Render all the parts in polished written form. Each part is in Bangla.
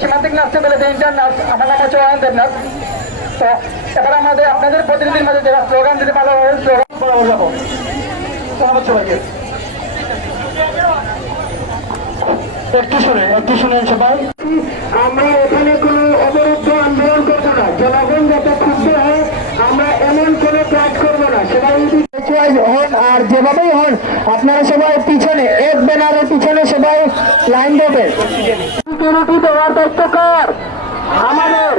সীমান্তিক নাচতে বলে তিনটা নাচ আমার নাম হচ্ছে অয়ন দেবনাথ। তো এবার আমাদের আপনাদের প্রতিনিধির মাঝে যারা স্লোগান দিতে পারবো স্লোগান বরাবর যাবো। ধন্যবাদ সবাইকে। একটু শুনেন সবাই। আমরা এখানে কোনো অবরুদ্ধ আন্দোলন করবো না, জনগণ যাতে ক্ষুব্ধ হয় আমরা এমন কোনো কাজ করবো না। সবাই হন আর যেভাবেই হন আপনারা সবাই পিছনে এক ব্যানারের পিছনে সবাই লাইন দেবেন। সিকিউরিটি দেওয়ার দায়িত্ব কার? আমাদের।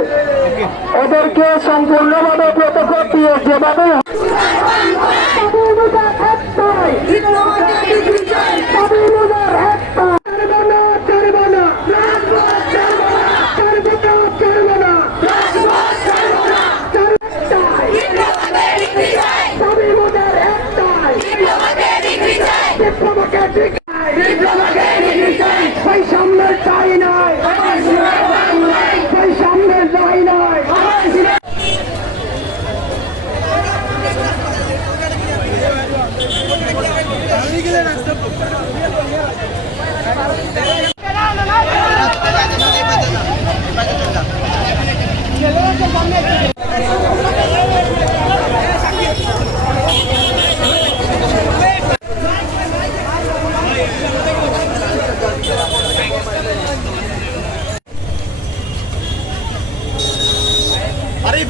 ওদেরকে সম্পূর্ণভাবে প্রোটোকল দিয়ে যেভাবে সামনে চাই নয়, সামনে চাই নয়।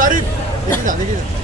বাড়ি দেখি না